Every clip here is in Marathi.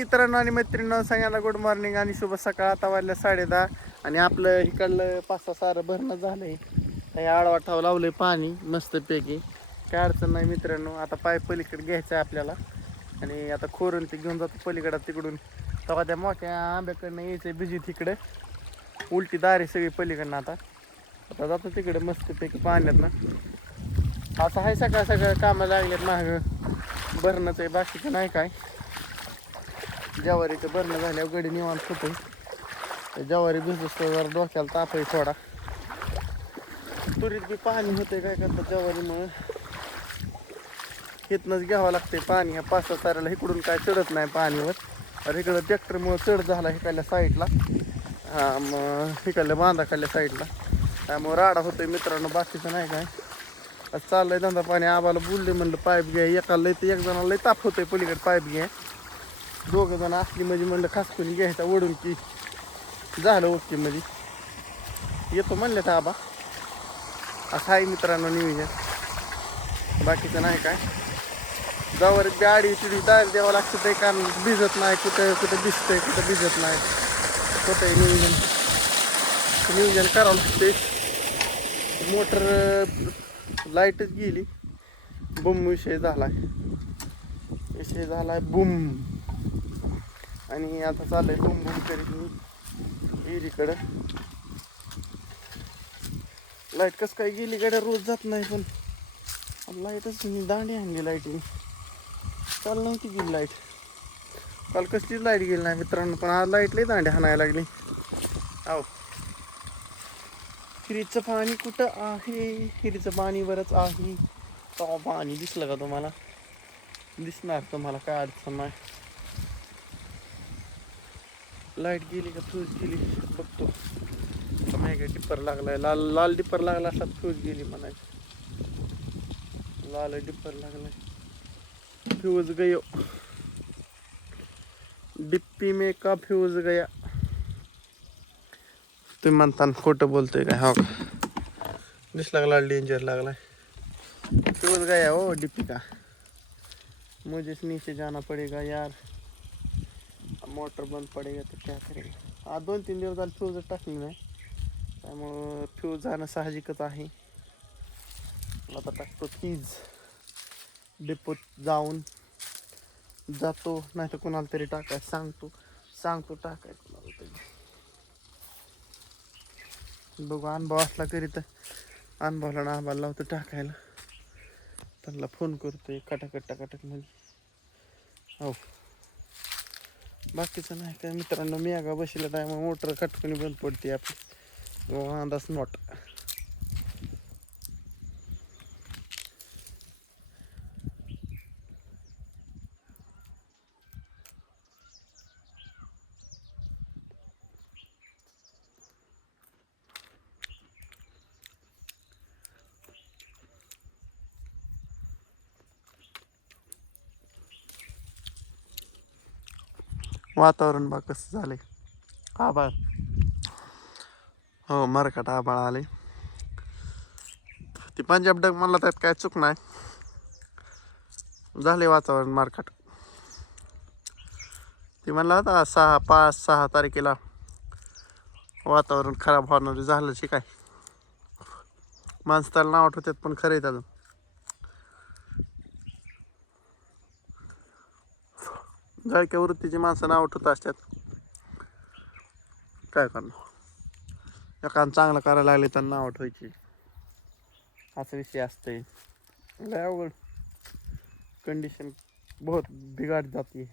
मित्रांनो आणि मैत्रिणींनो सगळ्यांना गुड मॉर्निंग आणि शुभ सकाळ. आता वाजल्या 10:30 आणि आपलं इकडलं 5-6 सारं भरणं झालंय. काही आडवाटावं लावलंय पाणी मस्तपैकी, काय अडचण नाही मित्रांनो. आता पाईप पलीकडे घ्यायचं आहे आपल्याला आणि आता खोरून ते घेऊन जातो पलीकडं तिकडून. तेव्हा त्या मोठ्या आंब्याकडनं यायचं भिजीत इकडं, उलटी दारी सगळी पलीकडनं. आता जातो तिकडे मस्तपैकी पाण्यात ना. असं आहे सकाळ सकाळ कामं लागलेत मागं. भरणंच आहे बाकीचं नाही काय. ज्वारीचं भरणं झाल्यावर गडी निवांत होतं. ज्वारी भिजतो जरा डोक्याला ताप आहे थोडा. तुरीत बी पाणी होते काय करतात ज्वारीमुळं. इथनंच घ्यावं लागते पाणी. ह्या 5-6 साऱ्याला इकडून काय चढत नाही पाणीवर. तर इकडं ट्रॅक्टरमुळं चढ झाला इकडल्या साईडला. हां मग इकडल्या बांधाकडल्या साईडला त्यामुळं राडा होतोय मित्रांनो. बाकीचं नाही काय. आज चाललंय धंदा पाणी. आबाला बोलले म्हणलं पाईप घ्या. एकाला लय तर एक जणाला लय ताप होतोय पलीकडे पाईप घ्या. दोघं जण असली म्हणजे म्हणलं खासकून घ्यायचा ओढून की झालं ओके मध्ये येतो म्हणले तर आबा. असं आहे मित्रांनो नियोजन. बाकीचं नाही काय. जवळ गाडी चिडी दार द्यावं लागतं ते, कारण भिजत नाही. कुठं कुठं भिजतंय कुठं भिजत नाही. होतंय नियोजन करावं लागते. मोटर लाईटच गेली. बुम विषय झालाय बुम. आणि आता चाललंय बुम बुम करीत मी विहिरीकडं. लाईट कसं काय गेली गाड्या रोज जात नाही, पण लाईटच मी दांडी आणली लाईटनी. काल नव्हती गेली लाईट. काल कसलीच लाईट गेली नाही मित्रांनो, पण आज लाईट लई दांडी हाणायला लागली. आहो हिरीचं पाणी कुठं आहे. हिरीचं पाणी बरंच आहे. तो पाणी दिसलं का तुम्हाला? दिसणार तुम्हाला, काय अडचण नाही. लाईट गेली का फ्यूज गेली बघतो. मेगा डिपर लागलाय. लाल डिपर लागला असा फ्यूज गेली म्हणायचं. लाल डिपर लागलाय फ्यूज गयो. डिप्पी में का फ्यूज गया. तुम्ही म्हणताना खोटं बोलतोय काय? हो दिसला लाल डेंजर लागलाय. फ्यूज गया हो डिप्पी का. मुझे नीचे जाना पड़ेगा यार. मोटर बंद पडेगा तर क्या करेगा. 2-3 दिवस झाले फ्यूज टाकली नाही, त्यामुळं फ्यूज जाणं साहजिकच आहे. आता टाकतो फ्यूज. डिपोत जातो नाही तर कोणाला तरी टाकायचं सांगतो टाकायचं कोणाला तरी. बघू अनुभव असला तरी तर अनुभवला ना आम्हाला लावतो टाकायला. त्यांना फोन करतोय कटाकट मध्ये. हो बाकीचं नाही काय मित्रांनो. मी आगा बसला त्यामुळे मोटर खटकून बंद पडते आपली. वांदाच नॉट. वातावरण बा कसं झालंय. आभाळ हो मरकाट आभाळ आले. ती पंजाब डग म्हणला त्यात काय चूक नाही. झाले वातावरण मारकाट. ती म्हणला होता 5-6 तारखेला वातावरण खराब होणार झालं की काय. माणसं त्याला नाव आठवतात पण खरं आहे अजून. जळक्या वृत्तीची माणसं नाव आठवत असतात. काय करणार. एखादं चांगलं करायला लागले तर नाव आठवायची. असा विषय असतंय. लय अवघड. कंडिशन बहुत बिघाड जाते.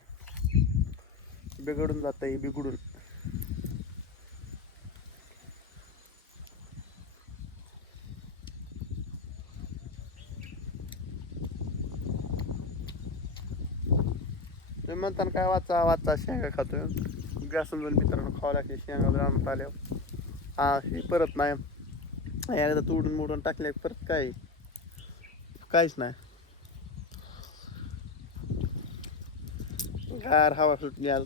बिघडून जात आहे बिघडून. तुम्ही म्हणताना काय वाचा शेंगा खातोय. ग्यासून दोन मित्रांनो खावं लागते शेंगा रानात आल्यावर. हा हे परत नाही एकदा तोडून मोडून टाकले परत काहीच नाही. गार हवा सुटली आज.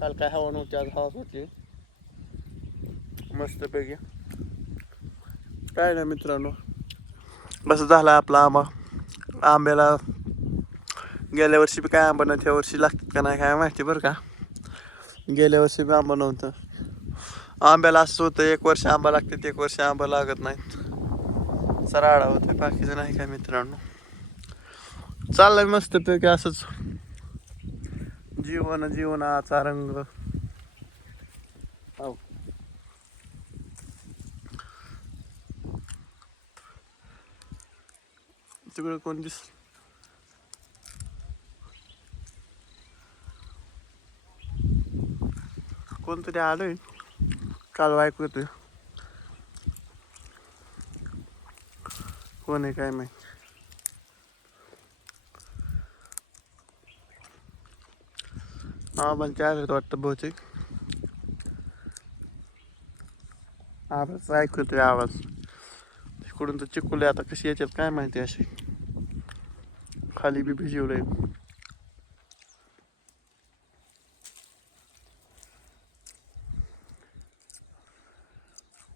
काल काय हवा नव्हती, आज हवा सुटली मस्तपैकी. काय नाही मित्रांनो, बस झाला आपला आंब्याला गेल्या वर्षी बी काय आंबा नव्हतं, ह्या वर्षी लागतात का नाही काय माहिती बरं का. गेल्या वर्षी बी आंबा नव्हतं. आंब्याला असंच होतं, एक वर्ष आंबा लागतात, एक वर्ष आंबा लागत नाहीत. सराडा होतोय, बाकीचं नाही काय मित्रांनो. चाललंय मस्त पैकी असंच जीवनाचा रंग. हो. तिकडं कोण कोणतरी आलोय, काल ऐकू येतोय. कोण आहे काय माहिती. पण चार वाटतं बहुतेक. आवाज ऐकू येतोय आवाज. तिकडून तर चिकुले आता कशी याच्यात काय माहिती. अशी खाली बी भिजवलंय.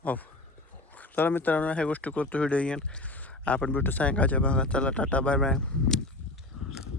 हो, चला मित्रांनो, ह्या गोष्टी करतो व्हिडिओ घेऊन. आपण भेटू सायंकाळच्या भागात. चला टाटा, बाय बाय.